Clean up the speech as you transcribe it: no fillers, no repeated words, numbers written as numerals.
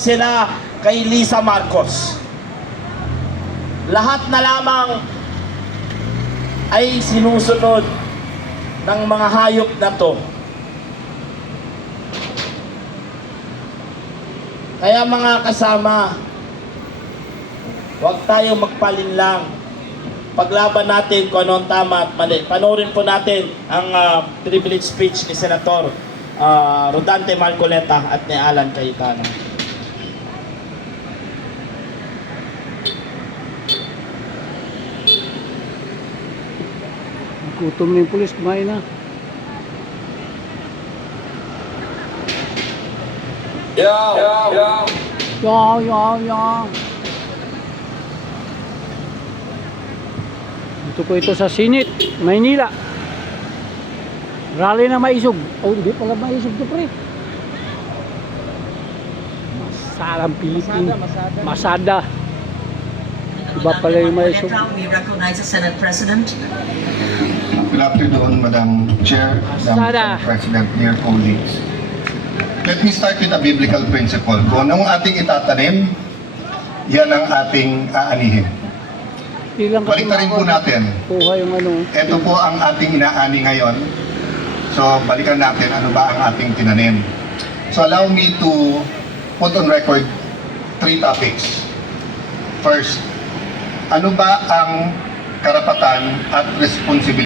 sila kay Lisa Marcos. Lahat na lamang ay sinusunod ng mga hayop na to. Kaya mga kasama, huwag tayong magpalinlang. Paglaban natin kung ano ang tama at mali. Panoorin po natin ang privilege speech ni Senator Rodante Marcoleta at ni Alan Cayetano. Gutom na yung pulis, kumain na. Yaw. Ito po ito sa Sinit, Maynila. Rally na Maisog. Oh, hindi pala Maisog to, pre. Masalang Pilipin. Masada. Iba pala yung Maisog. We recognize the Senate President. Good afternoon, Madam Chair, Madam President, dear colleagues. Let me start with a biblical principle. Kung anong ating itatanim, yan ang ating aanihin. Baliktarin po natin. Yung ano. Ito po ang ating inaani ngayon. So, balikan natin ano ba ang ating tinanim. So, allow me to put on record 3 topics. First, ano ba ang karapatan at responsibilidad